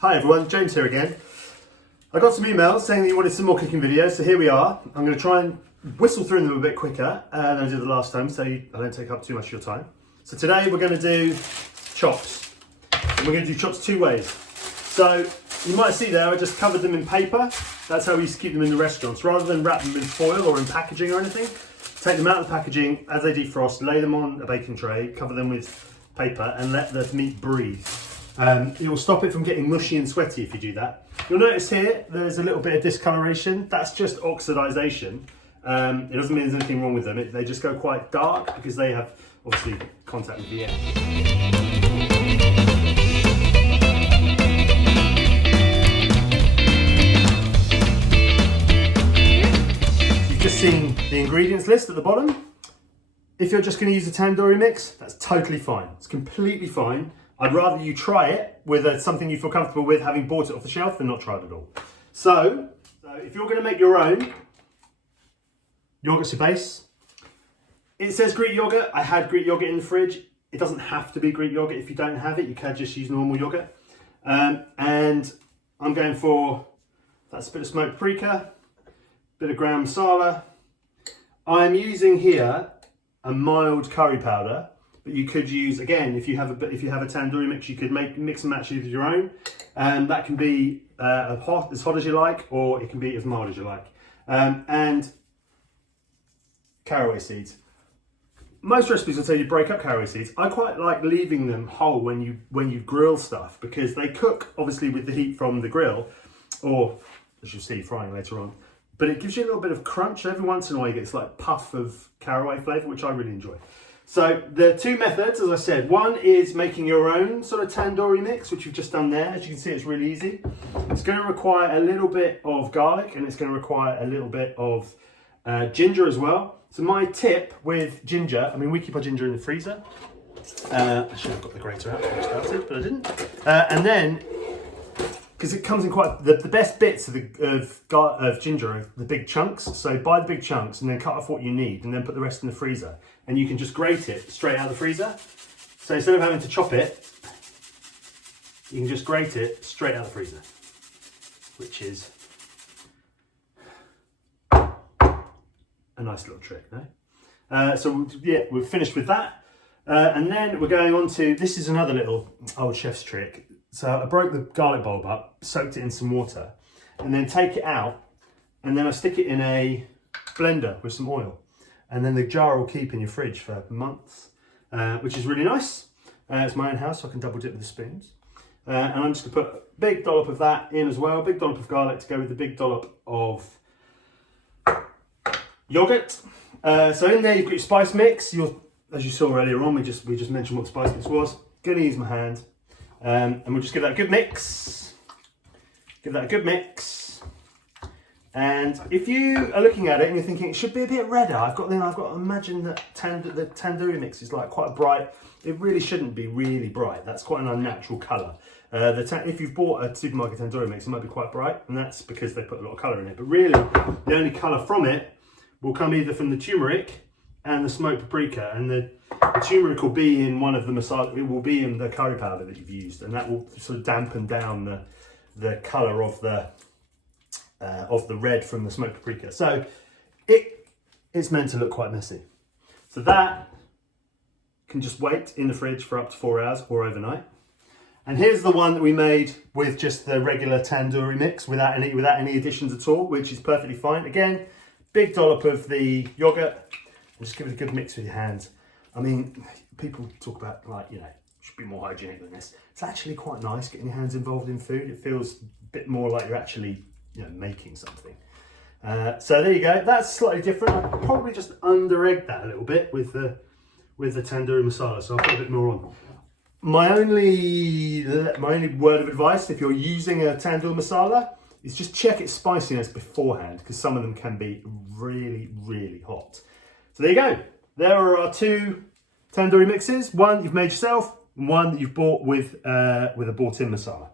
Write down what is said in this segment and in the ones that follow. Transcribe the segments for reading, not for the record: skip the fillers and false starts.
Hi everyone, James here again. I got some emails saying that you wanted some more cooking videos, so here we are. I'm going to try and whistle through them a bit quicker than I did the last time, so I don't take up too much of your time. So today we're going to do chops, and we're going to do chops two ways. So you might see there I just covered them in paper. That's how we used to keep them in the restaurants. Rather than wrap them in foil or in packaging or anything, take them out of the packaging as they defrost, lay them on a baking tray, cover them with paper and let the meat breathe. It will stop it from getting mushy and sweaty if you do that. You'll notice here there's a little bit of discoloration. That's just oxidization. It doesn't mean there's anything wrong with them. They just go quite dark because they have obviously contact with the air. You've just seen the ingredients list at the bottom. If you're just going to use a tandoori mix, that's totally fine. It's completely fine. I'd rather you try it with something you feel comfortable with, having bought it off the shelf, than not try it at all. So if you're going to make your own yogurt's your base. It says Greek yogurt. I had Greek yogurt in the fridge. It doesn't have to be Greek yogurt. If you don't have it, you can just use normal yogurt. And I'm going for, that's a bit of smoked paprika, bit of gram masala. I'm using here a mild curry powder. But you could use, again, if you have a tandoori mix, you could mix and match it with your own. That can be as hot as you like, or it can be as mild as you like. And caraway seeds. Most recipes will tell you break up caraway seeds. I quite like leaving them whole when you grill stuff, because they cook obviously with the heat from the grill, or as you'll see frying later on. But it gives you a little bit of crunch. Every once in a while you get this like puff of caraway flavour, which I really enjoy. So the two methods, as I said, one is making your own sort of tandoori mix, which we've just done there. As you can see, it's really easy. It's going to require a little bit of garlic, and it's going to require a little bit of ginger as well. So my tip with ginger, I mean, we keep our ginger in the freezer. I should have got the grater out before I started, but I didn't. And then, because it comes in quite, the best bits of ginger are the big chunks. So buy the big chunks and then cut off what you need and then put the rest in the freezer. And you can just grate it straight out of the freezer. So instead of having to chop it, you can just grate it straight out of the freezer, which is a nice little trick, no? So yeah, we're finished with that. And then we're going on to, this is another little old chef's trick. So I broke the garlic bulb up, soaked it in some water, and then take it out, and then I stick it in a blender with some oil. And then the jar will keep in your fridge for months, which is really nice. It's my own house, so I can double dip with the spoons. And I'm just gonna put a big dollop of that in as well, big dollop of garlic to go with the big dollop of yogurt. So in there you've got your spice mix. As you saw earlier on, we just mentioned what the spice mix was. Gonna use my hand. And we'll just give that a good mix. Give that a good mix. And if you are looking at it and you're thinking it should be a bit redder, I've got to imagine that the tandoori mix is like quite bright. It really shouldn't be really bright. That's quite an unnatural colour. If you've bought a supermarket tandoori mix, it might be quite bright, and that's because they put a lot of colour in it. But really, the only colour from it will come either from the turmeric and the smoked paprika, and the turmeric will be in one of the masala. It will be in the curry powder that you've used, and that will sort of dampen down the colour of the red from the smoked paprika. So it's meant to look quite messy. So that can just wait in the fridge for up to 4 hours or overnight. And here's the one that we made with just the regular tandoori mix without any additions at all, which is perfectly fine. Again, big dollop of the yogurt. Just give it a good mix with your hands. I mean, people talk about should be more hygienic than this. It's actually quite nice getting your hands involved in food. It feels a bit more like you're actually making something. So there you go. That's slightly different. I probably just under-egged that a little bit with the tandoori masala, so I'll put a bit more on. My only word of advice, if you're using a tandoori masala, is just check its spiciness beforehand, because some of them can be really, really hot. So there you go. There are our two tandoori mixes. One you've made yourself, and one that you've bought with a bought-in masala.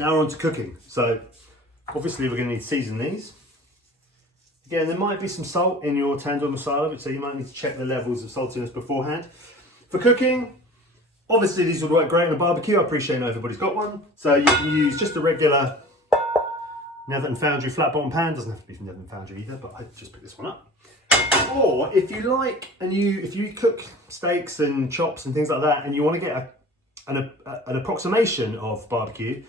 Now we're on to cooking. So obviously we're going to need to season these. Again, there might be some salt in your tandoori masala, so you might need to check the levels of saltiness beforehand. For cooking, Obviously these would work great on a barbecue. I appreciate not everybody's got one. So you can use just a regular Nether and Foundry flat bottom pan. Doesn't have to be from Nether and Foundry either, but I just picked this one up. Or if you like, if you cook steaks and chops and things like that, and you want to get an approximation of barbecue.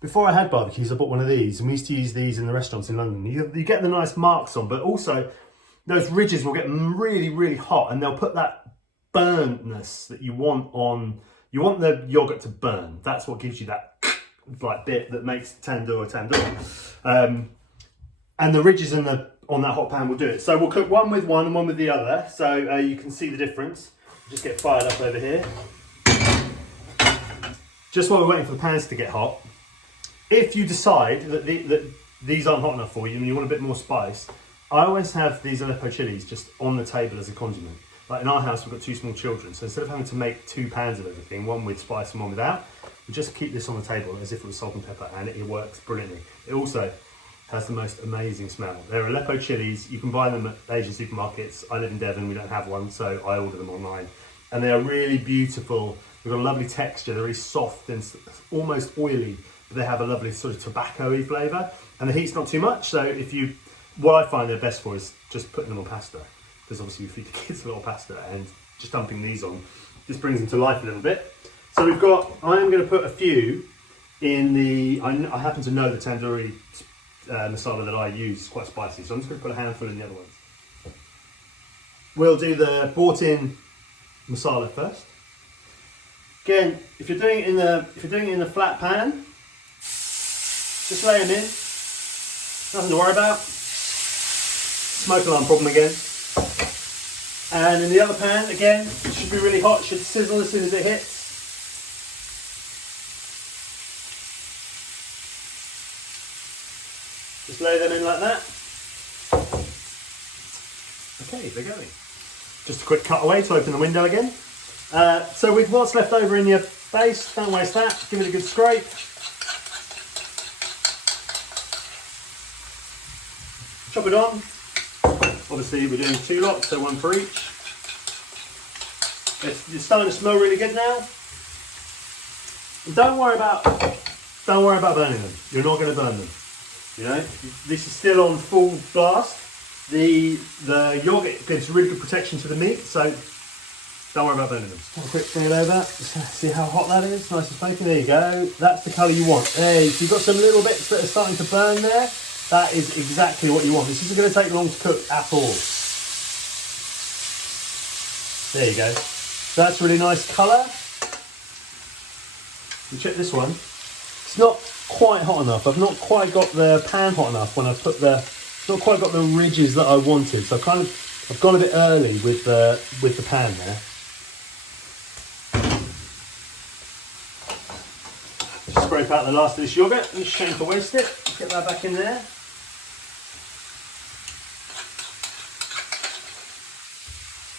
Before I had barbecues, I bought one of these, and we used to use these in the restaurants in London. You get the nice marks on, but also those ridges will get really, really hot, and they'll put that burntness that you want on. You want the yogurt to burn. That's what gives you that like bit that makes tandoor. And the ridges on that hot pan will do it. So we'll cook one with one and one with the other, so you can see the difference. Just get fired up over here. Just while we're waiting for the pans to get hot, if you decide that these aren't hot enough for you and you want a bit more spice, I always have these Aleppo chilies just on the table as a condiment. Like in our house, we've got 2 small children, so instead of having to make 2 pans of everything, one with spice and one without, we just keep this on the table as if it was salt and pepper, and it works brilliantly. It also has the most amazing smell. They're Aleppo chilies. You can buy them at Asian supermarkets. I live in Devon, we don't have one, so I order them online. And they are really beautiful. They've got a lovely texture. They're very soft and almost oily, but they have a lovely sort of tobacco-y flavour. And the heat's not too much, so what I find they're best for is just putting them on pasta. Because obviously you feed the kids a lot of pasta, and just dumping these on just brings them to life a little bit. So I am going to put a few in I happen to know the tandoori masala that I use is quite spicy, so I'm just going to put a handful in the other ones. We'll do the bought-in masala first. Again, if you're doing it in the flat pan, just lay them in. Nothing to worry about. Smoke alarm problem again. And in the other pan, again, it should be really hot. It should sizzle as soon as it hits. Just lay them in like that. Okay, they're going. Just a quick cutaway to open the window again. So with what's left over in your base, don't waste that. Give it a good scrape. Chop it on. Obviously we're doing 2 lots, so 1 for each. It's starting to smell really good now. And don't worry about burning them. You're not going to burn them. You know, this is still on full blast. The yogurt gives really good protection to the meat, so don't worry about burning them. Have a quick bring it over. See how hot that is? Nice and smoky. There you go. That's the colour you want. Hey, if you've got some little bits that are starting to burn there, that is exactly what you want. This isn't going to take long to cook at all. There you go. So that's really nice colour. You check this one. It's not quite hot enough. I've not quite got the pan hot enough when I put not quite got the ridges that I wanted. So I've gone a bit early with the pan there. Just scrape out the last of this yogurt. It's a shame to waste it. Get that back in there.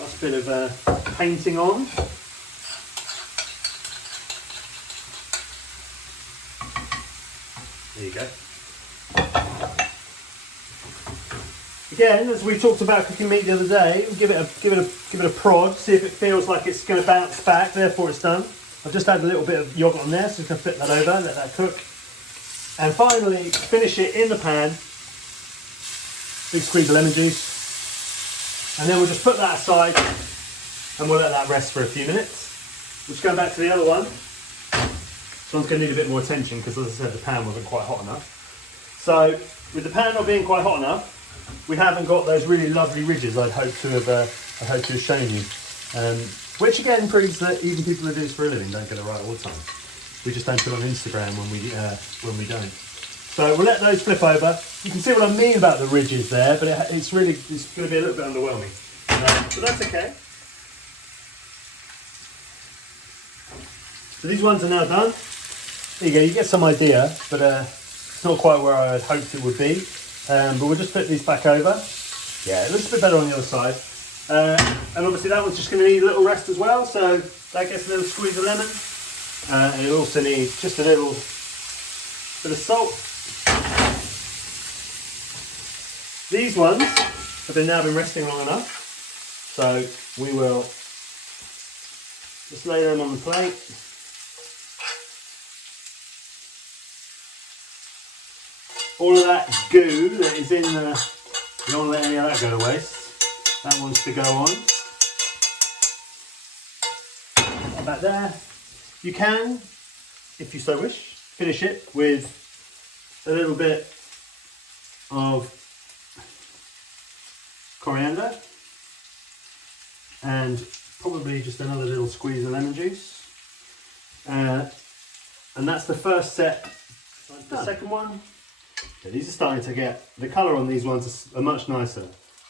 Last bit of painting on. There you go. Again, as we talked about cooking meat the other day, give it a prod, see if it feels like it's going to bounce back. Therefore, it's done. I've just added a little bit of yogurt on there, so I'm going to flip that over, let that cook, and finally finish it in the pan. Big squeeze of lemon juice, and then we'll just put that aside, and we'll let that rest for a few minutes. We'll just go back to the other one. This one's going to need a bit more attention because, as I said, the pan wasn't quite hot enough. So, with the pan not being quite hot enough, we haven't got those really lovely ridges I'd hoped to have shown you. Which again proves that even people who do this for a living don't get it right all the time. We just don't put it on Instagram when we don't. So we'll let those flip over. You can see what I mean about the ridges there, but it's going to be a little bit underwhelming. But that's okay. So these ones are now done. There you go, you get some idea, but it's not quite where I had hoped it would be. But we'll just flip these back over. Yeah, it looks a bit better on the other side. And obviously that one's just going to need a little rest as well, so that gets a little squeeze of lemon. And it also needs just a little bit of salt. These ones have now been resting long enough, so we will Just lay them on the plate. All of that goo that is in the, you don't want to let any of that go to waste. That wants to go on. About there. You can, if you so wish, finish it with a little bit of coriander and probably just another little squeeze of lemon juice. And that's the first set. The second one, yeah, these are starting to get, the colour on these ones are much nicer.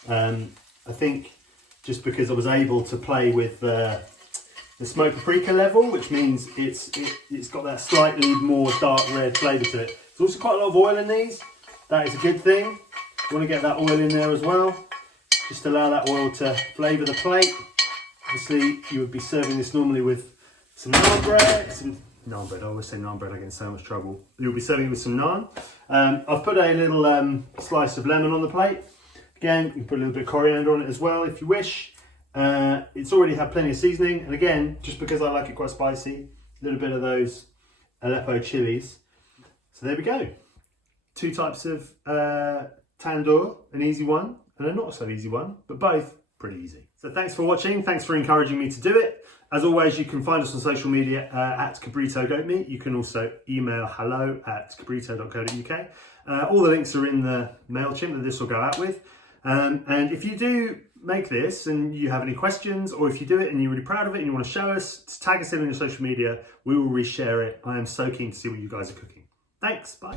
I think just because I was able to play with the smoked paprika level, which means it's got that slightly more dark red flavour to it. There's also quite a lot of oil in these. That is a good thing. You want to get that oil in there as well. Just allow that oil to flavour the plate. Obviously, you would be serving this normally with some naan bread. Naan bread, I always say naan bread, I get in so much trouble. You'll be serving it with some naan. I've put a little slice of lemon on the plate. Again, you can put a little bit of coriander on it as well if you wish. It's already had plenty of seasoning, and again, just because I like it quite spicy, a little bit of those Aleppo chilies. So there we go. 2 types of tandoor, an easy one and a not so easy one, but both pretty easy. So thanks for watching, thanks for encouraging me to do it. As always, you can find us on social media at Cabrito Goat Meat. You can also email hello@cabrito.co.uk. All the links are in the MailChimp that this will go out with. And if you do make this and you have any questions, or if you do it and you're really proud of it and you want to show us, tag us in on your social media, we will reshare it. I am so keen to see what you guys are cooking. Thanks, bye.